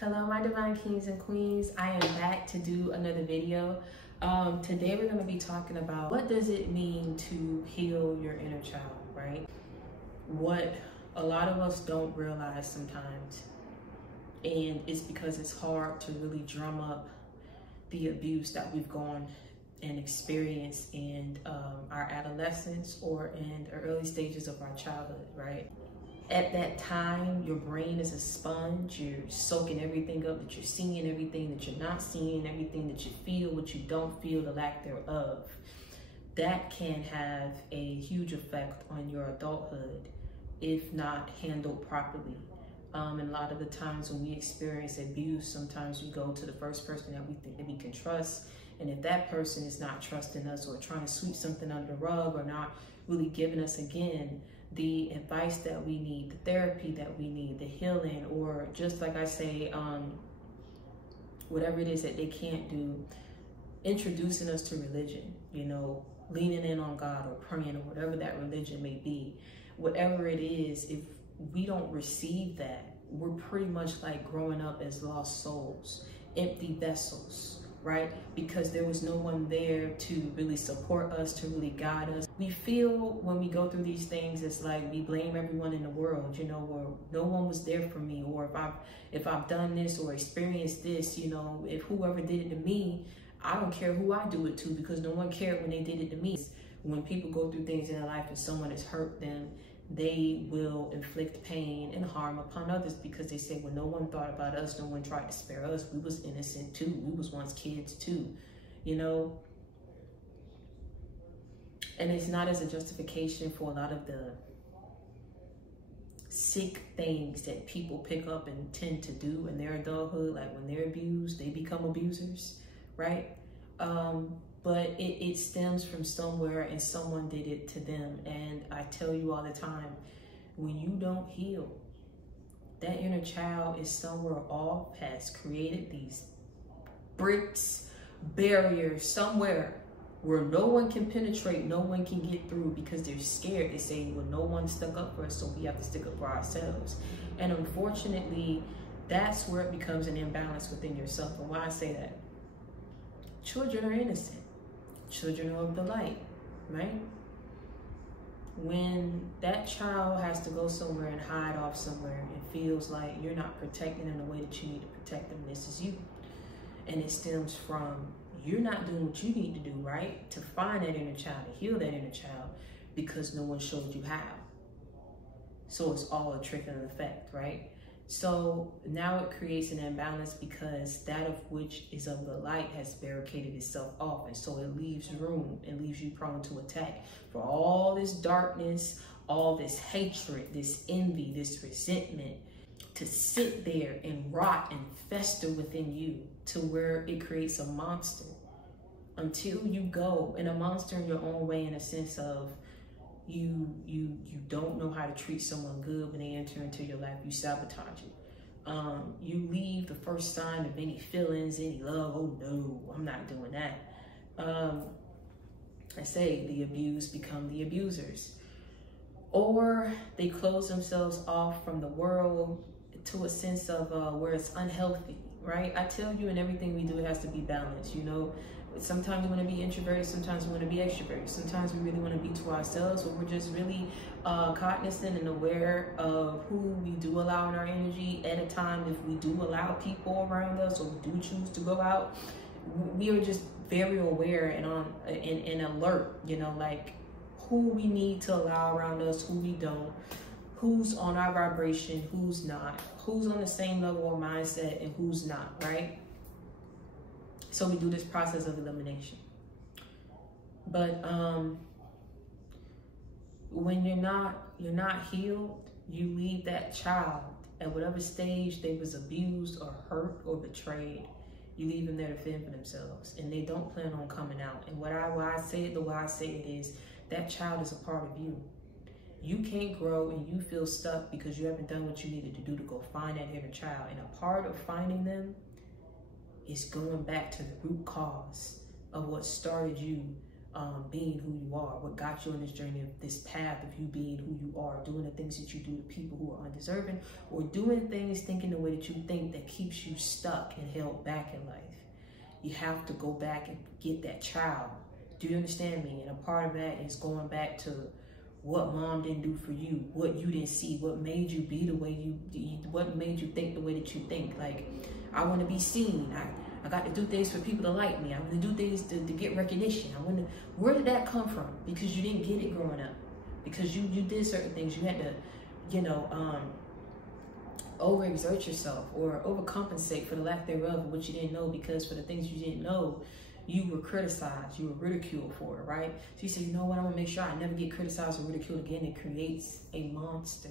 Hello, my divine kings and queens. I am back to do another video. Today we're going to be talking about what does it mean to heal your inner child, right? What a lot of us don't realize sometimes, and it's because it's hard to really drum up the abuse that we've gone and experienced in our adolescence or in the early stages of our childhood, right? At that time, your brain is a sponge. You're soaking everything up that you're seeing, everything that you're not seeing, everything that you feel, what you don't feel, the lack thereof. That can have a huge effect on your adulthood if not handled properly. And a lot of the times when we experience abuse, sometimes we go to the first person that we think that we can trust. And if that person is not trusting us or trying to sweep something under the rug or not really giving us, again, the advice that we need, the therapy that we need, the healing, or just like I say, whatever it is that they can't do, introducing us to religion, you know, leaning in on God or praying or whatever that religion may be, whatever it is, if we don't receive that, we're pretty much like growing up as lost souls, empty vessels, right? Because there was no one there to really support us, to really guide us. We feel when we go through these things, it's like we blame everyone in the world, you know, or no one was there for me, or if I've done this or experienced this, you know, if whoever did it to me, I don't care who I do it to, because no one cared when they did it to me. When people go through things in their life and someone has hurt them, they will inflict pain and harm upon others because they say, well, no one thought about us, no one tried to spare us, we was innocent too, we was once kids too, you know. And it's not as a justification for a lot of the sick things that people pick up and tend to do in their adulthood, like when they're abused, they become abusers, right? But it stems from somewhere and someone did it to them. And I tell you all the time, when you don't heal, that inner child is somewhere off, has created these bricks, barriers somewhere where no one can penetrate, no one can get through because they're scared. They say, well, no one stuck up for us, so we have to stick up for ourselves. And unfortunately, that's where it becomes an imbalance within yourself. And why I say that? Children are innocent. Children are of the light, right? When that child has to go somewhere and hide off somewhere, it feels like you're not protecting them the way that you need to protect them. This is you. And it stems from you're not doing what you need to do, right? To find that inner child, to heal that inner child, because no one showed you how. So it's all a trickling effect, right? So now it creates an imbalance because that of which is of the light has barricaded itself off. And so it leaves room and leaves you prone to attack for all this darkness, all this hatred, this envy, this resentment to sit there and rot and fester within you to where it creates a monster until you go, and a monster in your own way, in a sense of you don't know how to treat someone good when they enter into your life. You sabotage it. You leave the first sign of any feelings, any love. Oh no, I'm not doing that. I say the abused become the abusers, or they close themselves off from the world to a sense of where it's unhealthy, right? I tell you, in everything we do, it has to be balanced, you know. Sometimes we want to be introverted, sometimes we want to be extroverted. Sometimes we really want to be to ourselves, but we're just really cognizant and aware of who we do allow in our energy at a time. If we do allow people around us, or we do choose to go out, we are just very aware and on and alert, you know, like who we need to allow around us, who we don't, who's on our vibration, who's not, who's on the same level of mindset and who's not, right? So we do this process of elimination. But when you're not healed, you leave that child at whatever stage they was abused or hurt or betrayed. You leave them there to fend for themselves, and they don't plan on coming out. And why I say it the way I say it is, that child is a part of you. You can't grow and you feel stuck because you haven't done what you needed to do to go find that inner child. And a part of finding them is going back to the root cause of what started you being who you are, what got you on this journey of this path of you being who you are, doing the things that you do to people who are undeserving, or doing things, thinking the way that you think that keeps you stuck and held back in life. You have to go back and get that child. Do you understand me? And a part of that is going back to what mom didn't do for you, what you didn't see, what made you be the way what made you think the way that you think. Like, I want to be seen. I got to do things for people to like me. I want to do things to get recognition. Where did that come from? Because you didn't get it growing up. Because you did certain things. You had to, you know, overexert yourself or overcompensate for the lack thereof of what you didn't know, because for the things you didn't know, you were criticized, you were ridiculed for it, right? So you say, you know what, I'm gonna make sure I never get criticized or ridiculed again. It creates a monster,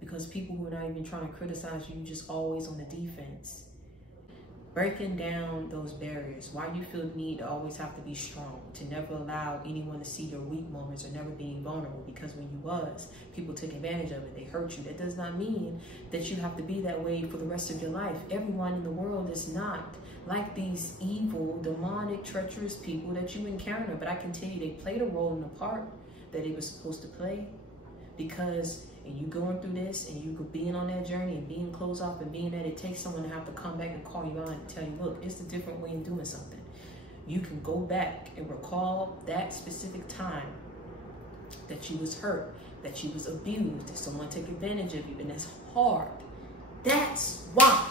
because people who are not even trying to criticize you, just always on the defense. Breaking down those barriers, why you feel the need to always have to be strong, to never allow anyone to see your weak moments, or never being vulnerable, because when you was, people took advantage of it, they hurt you. That does not mean that you have to be that way for the rest of your life. Everyone in the world is not like these evil, demonic, treacherous people that you encounter, but I can tell you they played a role in the part that they were supposed to play, because and you going through this and you being on that journey and being closed off and being that, it takes someone to have to come back and call you out and tell you, look, it's a different way of doing something. You can go back and recall that specific time that you was hurt, that you was abused, that someone took advantage of you, and that's hard. That's why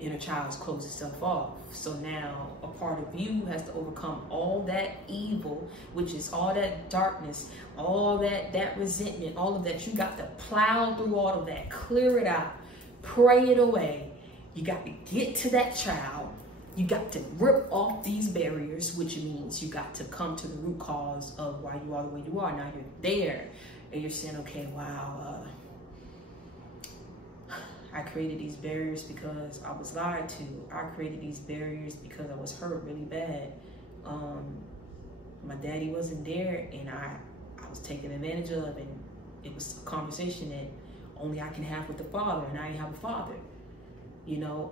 inner child closes itself off. So now a part of you has to overcome all that evil, which is all that darkness, all that resentment, all of that. You got to plow through all of that, clear it out, pray it away. You got to get to that child. You got to rip off these barriers, which means you got to come to the root cause of why you are the way you are. Now you're there and you're saying, okay, wow, I created these barriers because I was lied to. I created these barriers because I was hurt really bad. My daddy wasn't there, and I was taken advantage of, and it was a conversation that only I can have with the father, and I didn't have a father. You know,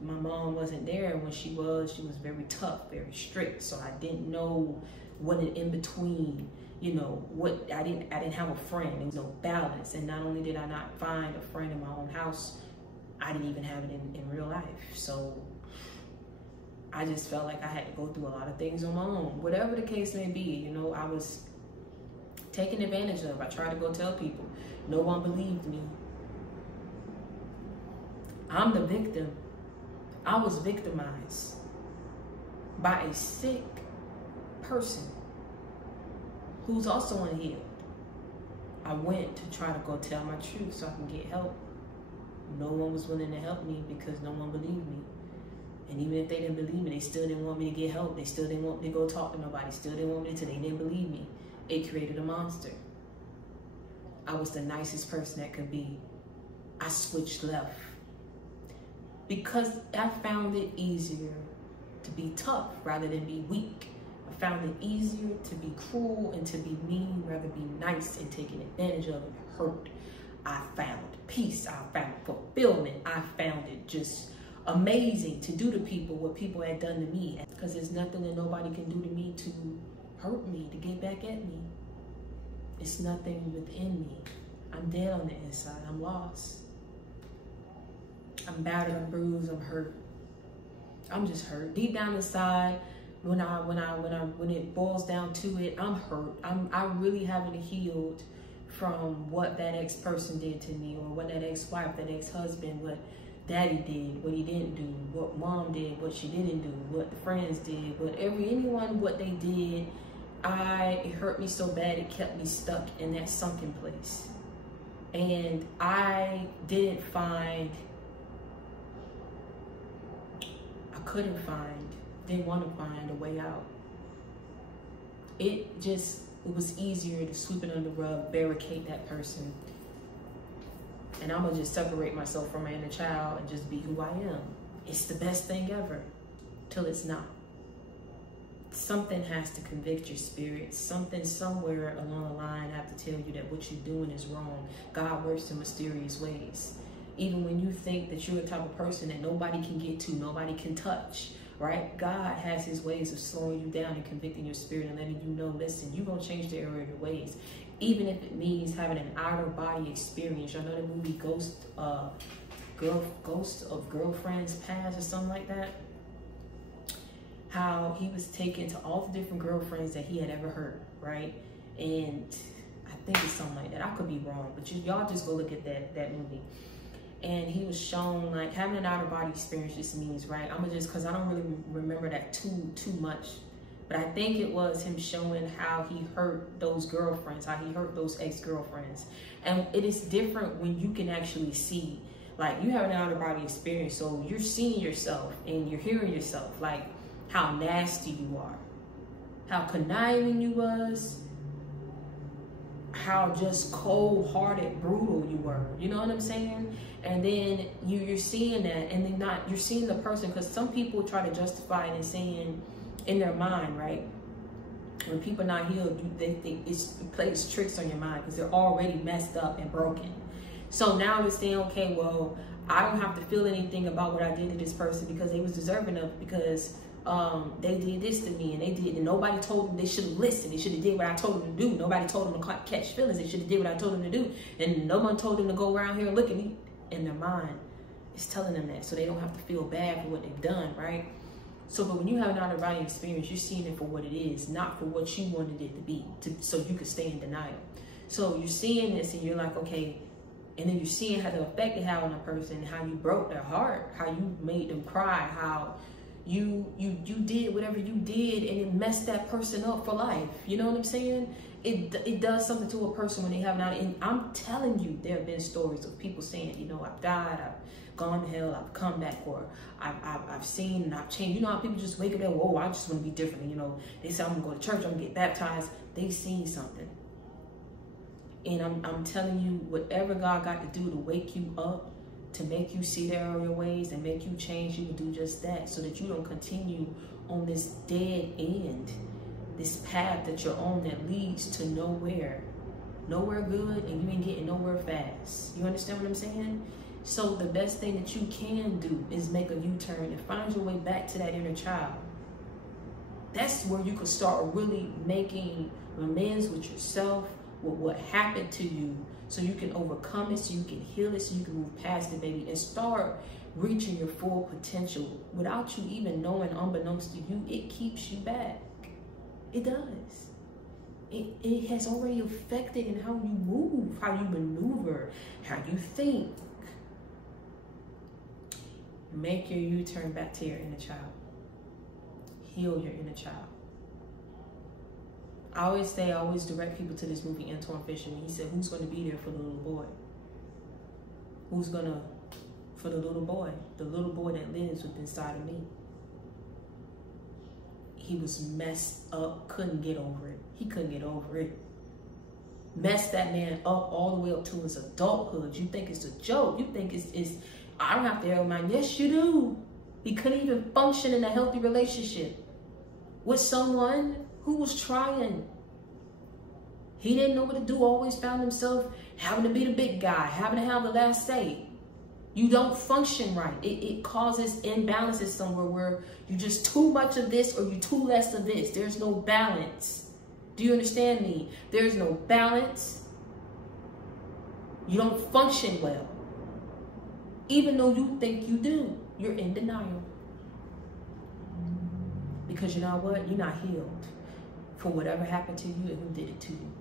my mom wasn't there when she was very tough, very strict, so I didn't know what an in-between, you know, what I didn't have a friend. There was no balance. And not only did I not find a friend in my own house, I didn't even have it in real life. So I just felt like I had to go through a lot of things on my own. Whatever the case may be, you know, I was taken advantage of. I tried to go tell people. No one believed me. I'm the victim. I was victimized by a sick person who's also unhealed. I went to try to go tell my truth so I can get help. No one was willing to help me because no one believed me. And even if they didn't believe me, they still didn't want me to get help. They still didn't want me to go talk to nobody. Still didn't want me to. They didn't believe me. It created a monster. I was the nicest person that could be. I switched left because I found it easier to be tough rather than be weak. I found it easier to be cruel and to be mean rather than be nice and taken advantage of and hurt. I found peace. I found fulfillment. I found it just amazing to do to people what people had done to me, because there's nothing that nobody can do to me to hurt me, to get back at me. It's nothing within me. I'm dead on the inside. I'm lost. I'm battered, I'm bruised, I'm hurt. I'm just hurt. Deep down inside, when it boils down to it, I'm hurt. I really haven't healed from what that ex-person did to me, or what that ex-wife, that ex-husband, what daddy did, what he didn't do, what mom did, what she didn't do, what the friends did, anyone, what they did. It hurt me so bad it kept me stuck in that sunken place. And I didn't want to find a way out. It was easier to sweep it under the rug, barricade that person. And I'm gonna just separate myself from my inner child and just be who I am. It's the best thing ever, till it's not. Something has to convict your spirit. Something somewhere along the line have to tell you that what you're doing is wrong. God works in mysterious ways. Even when you think that you're the type of person that nobody can get to, nobody can touch, right? God has his ways of slowing you down and convicting your spirit and letting you know, listen, you're going to change the error of your ways. Even if it means having an outer body experience. Y'all know the movie Ghost of Girlfriend's Past or something like that? How he was taken to all the different girlfriends that he had ever hurt, right? And I think it's something like that. I could be wrong, but y'all just go look at that movie. And he was shown like having an outer body experience just means, right? I'm gonna just, cause I don't really remember that too much, but I think it was him showing how he hurt those girlfriends, how he hurt those ex-girlfriends. And it is different when you can actually see, like you have an outer body experience, so you're seeing yourself and you're hearing yourself, like how nasty you are, how conniving you was, how just cold-hearted, brutal you were. You know what I'm saying? And then you're seeing that, and then you're seeing the person, because some people try to justify it and saying in their mind, right? When people are not healed, they think it plays tricks on your mind because they're already messed up and broken. So now they're saying, okay, well, I don't have to feel anything about what I did to this person because they was deserving of it, because they did this to me and they did, and nobody told them they should have listened. They should have did what I told them to do. Nobody told them to catch feelings. They should have did what I told them to do. And no one told them to go around here and look at me. In their mind, it's telling them that, so they don't have to feel bad for what they've done, right? So, but when you have an outer body experience, you're seeing it for what it is, not for what you wanted it to be, so you could stay in denial. So you're seeing this and you're like, okay, and then you're seeing how the effect it had on a person, how you broke their heart, how you made them cry, how you did whatever you did and it messed that person up for life. You know what I'm saying? It does something to a person when they have not. And I'm telling you, there have been stories of people saying, you know, I've died, I've gone to hell, I've come back, or I've seen and I've changed. You know how people just wake up and, whoa, I just want to be different. And, you know, they say, I'm gonna go to church, I'm gonna get baptized. They've seen something. And I'm telling you, whatever God got to do to wake you up, to make you see the error of your ways and make you change, you will do just that, so that you don't continue on this dead end, this path that you're on that leads to nowhere good, and you ain't getting nowhere fast. You understand what I'm saying? So the best thing that you can do is make a U-turn and find your way back to that inner child. That's where you can start really making amends with yourself, with what happened to you, so you can overcome it, so you can heal it, so you can move past it, baby, and start reaching your full potential without you even knowing. Unbeknownst to you, it keeps you back. It does. It has already affected in how you move, how you maneuver, how you think. Make your U-turn back to your inner child. Heal your inner child. I always direct people to this movie, Antoine Fisher. He said, who's going to be there for the little boy? Who's going to, for the little boy that lives within inside of me? He was messed up, couldn't get over it. He couldn't get over it. Messed that man up all the way up to his adulthood. You think it's a joke. You think it's I don't have to have mine. Yes, you do. He couldn't even function in a healthy relationship with someone who was trying. He didn't know what to do, always found himself having to be the big guy, having to have the last say. You don't function right. It causes imbalances somewhere where you're just too much of this or you're too less of this. There's no balance. Do you understand me? There's no balance. You don't function well. Even though you think you do, you're in denial. Because you know what? You're not healed for whatever happened to you and who did it to you.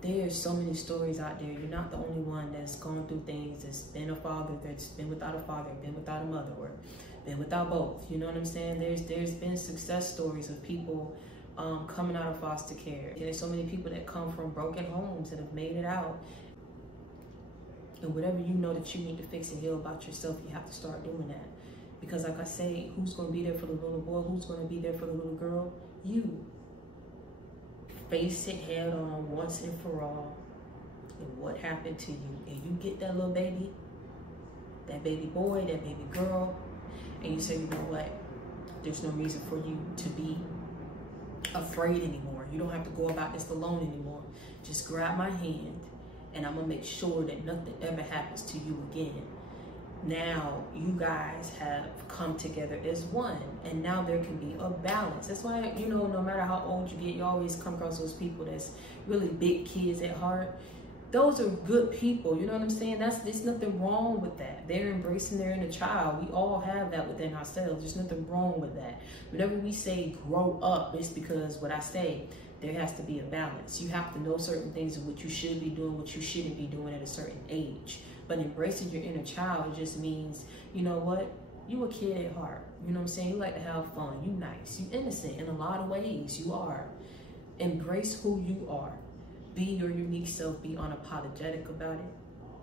There's so many stories out there. You're not the only one that's gone through things, that's been a father, that's been without a father, been without a mother, or been without both. You know what I'm saying? There's been success stories of people coming out of foster care. There's so many people that come from broken homes that have made it out. And whatever you know that you need to fix and heal about yourself, you have to start doing that. Because like I say, who's going to be there for the little boy? Who's going to be there for the little girl? You. Face it head on once and for all. And what happened to you? And you get that little baby, that baby boy, that baby girl, and you say, you know what? There's no reason for you to be afraid anymore. You don't have to go about this alone anymore. Just grab my hand, and I'm going to make sure that nothing ever happens to you again. now you guys have come together as one, and now there can be a balance. That's why, you know, no matter how old you get, you always come across those people that's really big kids at heart. Those are good people, you know what I'm saying? There's nothing wrong with that. They're embracing their inner child. We all have that within ourselves. There's nothing wrong with that. Whenever we say grow up, it's because what I say, there has to be a balance. You have to know certain things of what you should be doing, what you shouldn't be doing at a certain age. But embracing your inner child just means, you know what? You a kid at heart. You know what I'm saying? You like to have fun. You nice. You innocent in a lot of ways. You are. Embrace who you are. Be your unique self. Be unapologetic about it.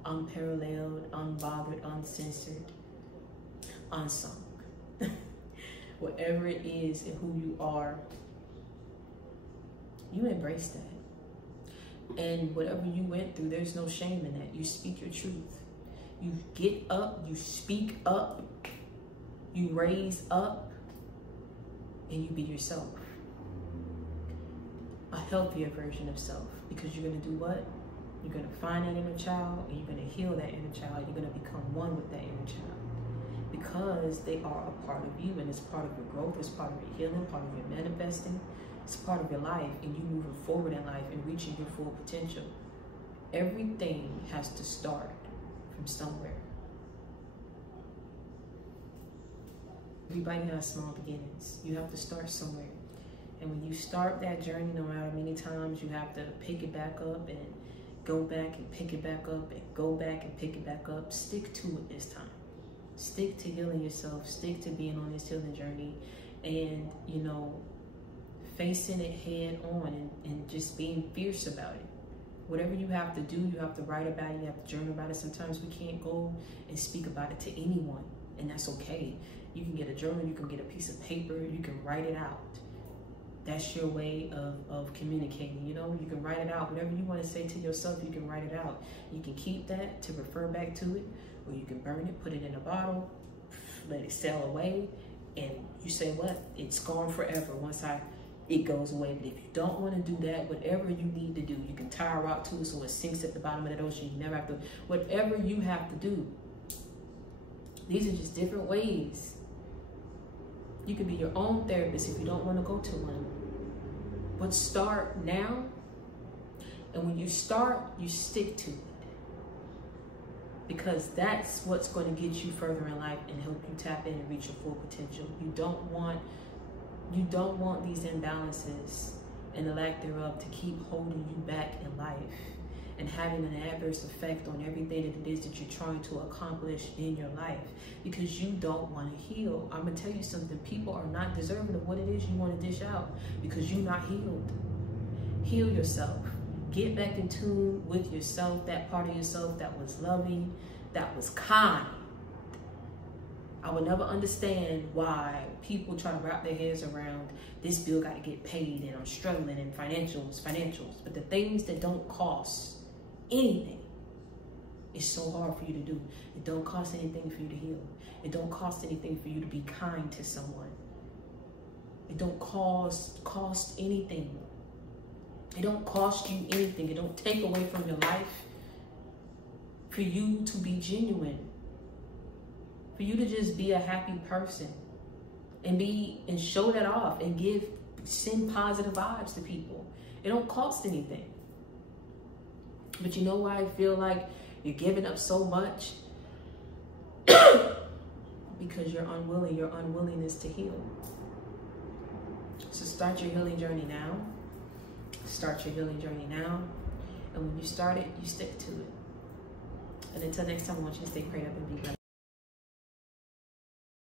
Unparalleled, unbothered, uncensored, unsung. Whatever it is and who you are, you embrace that. And whatever you went through, there's no shame in that. You speak your truth. You get up, you speak up, you raise up, and you be yourself. A healthier version of self. Because you're going to do what? You're going to find that inner child, and you're going to heal that inner child. You're going to become one with that inner child. Because they are a part of you, and it's part of your growth, it's part of your healing, part of your manifesting. It's part of your life, and you moving forward in life and reaching your full potential. Everything has to start from somewhere. Everybody has small beginnings. You have to start somewhere. And when you start that journey, no matter how many times, you have to pick it back up and go back and pick it back up and go back and pick it back up. Stick to it this time. Stick to healing yourself. Stick to being on this healing journey. And, you know, facing it head on and just being fierce about it. Whatever you have to do, you have to write about it, you have to journal about it. Sometimes we can't go and speak about it to anyone, and that's okay. You can get a journal, you can get a piece of paper, you can write it out. That's your way of communicating, you know? You can write it out. Whatever you want to say to yourself, you can write it out. You can keep that to refer back to it, or you can burn it, put it in a bottle, let it sail away, and you say what? It's gone forever once it goes away. But if you don't want to do that, whatever you need to do, you can tie a rock to it so it sinks at the bottom of that ocean. You never have to, whatever you have to do. These are just different ways. You can be your own therapist if you don't want to go to one. But start now. And when you start, you stick to it. Because that's what's going to get you further in life and help you tap in and reach your full potential. You don't want these imbalances and the lack thereof to keep holding you back in life and having an adverse effect on everything that it is that you're trying to accomplish in your life, because you don't want to heal. I'm going to tell you something. People are not deserving of what it is you want to dish out because you're not healed. Heal yourself. Get back in tune with yourself, that part of yourself that was loving, that was kind. I would never understand why people try to wrap their heads around this bill got to get paid and I'm struggling and financials. But the things that don't cost anything, it's so hard for you to do. It don't cost anything for you to heal. It don't cost anything for you to be kind to someone. It don't cost anything. It don't cost you anything. It don't take away from your life for you to be genuine. For you to just be a happy person and show that off and send positive vibes to people. It don't cost anything. But you know why I feel like you're giving up so much? Because you're unwilling, your unwillingness to heal. So start your healing journey now. Start your healing journey now. And when you start it, you stick to it. And until next time, I want you to stay prayed up and be blessed.